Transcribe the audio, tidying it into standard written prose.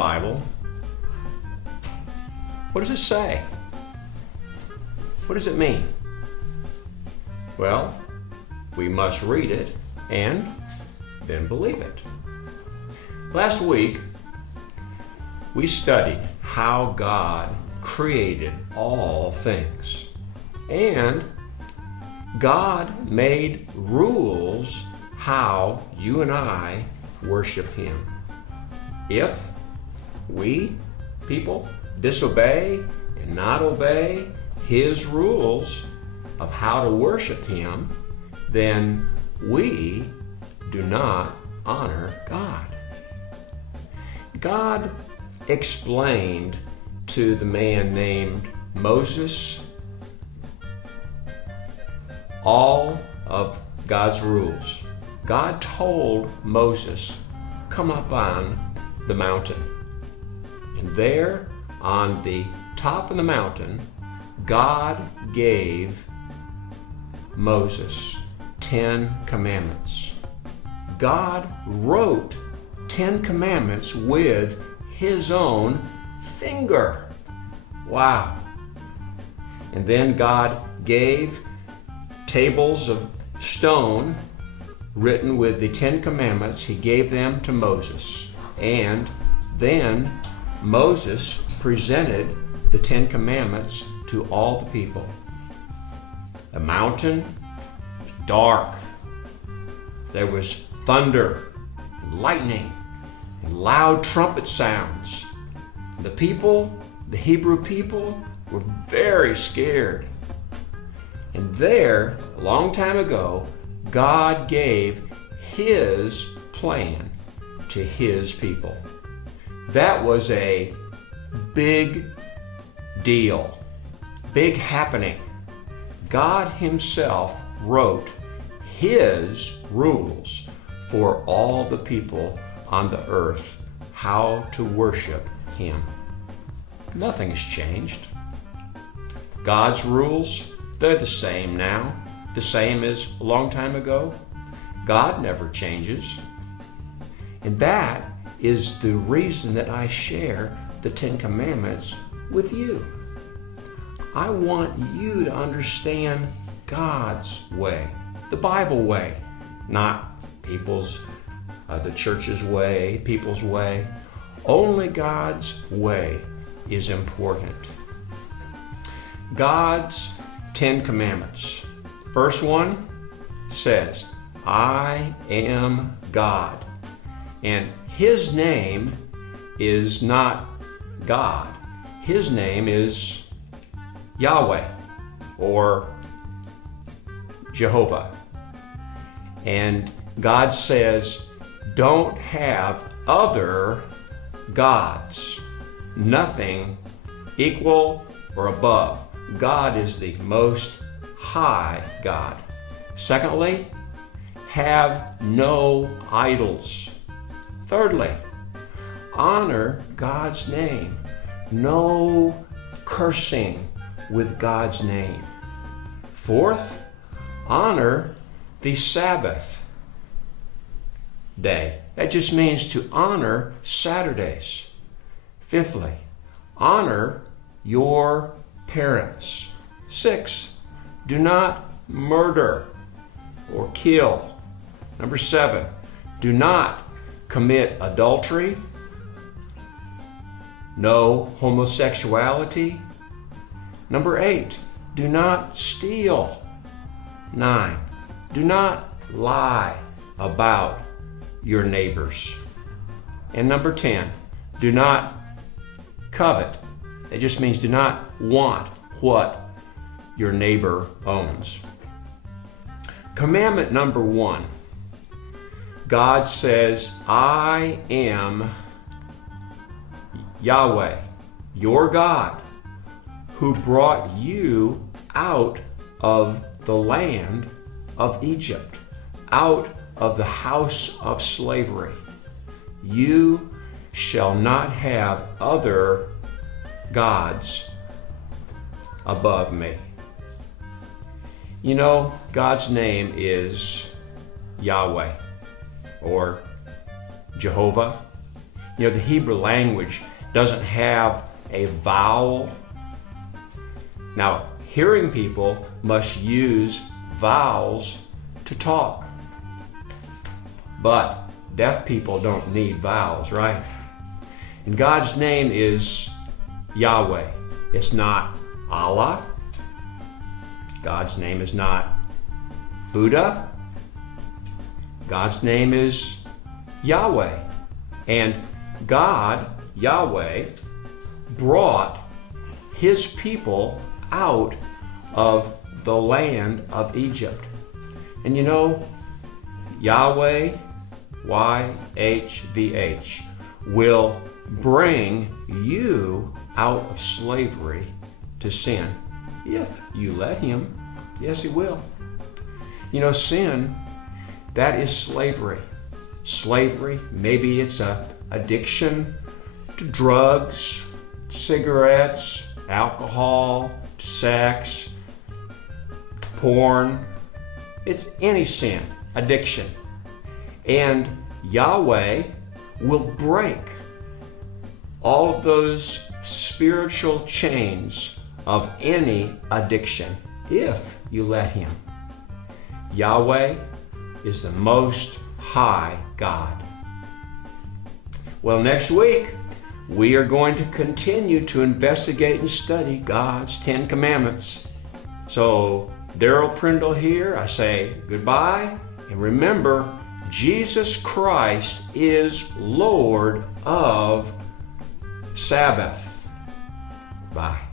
Bible. What does it say? What does it mean? Well, we must read it and then believe it. Last week, we studied how God created all things. And God made rules how you and I worship Him. If we, people, disobey and not obey His rules of how to worship Him, then we do not honor God. God explained to the man named Moses all of God's rules. God told Moses, come up on the mountain. And there on the top of the mountain, God gave Moses 10 commandments. God wrote 10 commandments with His own finger. Wow. And then God gave tables of stone written with the 10 commandments. He gave them to Moses. And then Moses presented the 10 commandments to all the people. The mountain was dark. There was thunder and lightning and loud trumpet sounds. The people, the Hebrew people, were very scared. And there, a long time ago, God gave His plan to His people. That was a big deal, big happening. God Himself wrote His rules for all the people on the earth, how to worship Him. Nothing has changed. God's rules, they're the same now, the same as a long time ago. God never changes. And that is the reason that I share the 10 Commandments with you. I want you to understand God's way, the Bible way, not the church's way, people's way. Only God's way is important. God's 10 Commandments. First one says, I am God. And His name is not God. His name is Yahweh or Jehovah. And God says, don't have other gods. Nothing equal or above. God is the most high God. Secondly, have no idols. Thirdly, honor God's name. No cursing with God's name. Fourth, honor the Sabbath day. That just means to honor Saturdays. Fifthly, honor your parents. Six, do not murder or kill. Number 7, do not commit adultery. No homosexuality. Number 8, do not steal. 9, do not lie about your neighbors. And number 10, do not covet. It just means do not want what your neighbor owns. Commandment number 1. God says, I am Yahweh, your God, who brought you out of the land of Egypt, out of the house of slavery. You shall not have other gods above me. You know, God's name is Yahweh or Jehovah. You know, the Hebrew language doesn't have a vowel. Now, hearing people must use vowels to talk. But deaf people don't need vowels, right? And God's name is Yahweh. It's not Allah. God's name is not Buddha. God's name is Yahweh. And God, Yahweh, brought His people out of the land of Egypt. And you know, Yahweh, YHVH, will bring you out of slavery to sin if you let Him. Yes, He will. You know, sin, that is slavery. Slavery, maybe it's a addiction to drugs, cigarettes, alcohol, sex, porn. It's any sin, addiction. And Yahweh will break all of those spiritual chains of any addiction if you let Him. Yahweh is the Most High God. Well, next week, we are going to continue to investigate and study God's 10 Commandments. So, Daryl Prindle here, I say goodbye, and remember, Jesus Christ is Lord of Sabbath. Bye.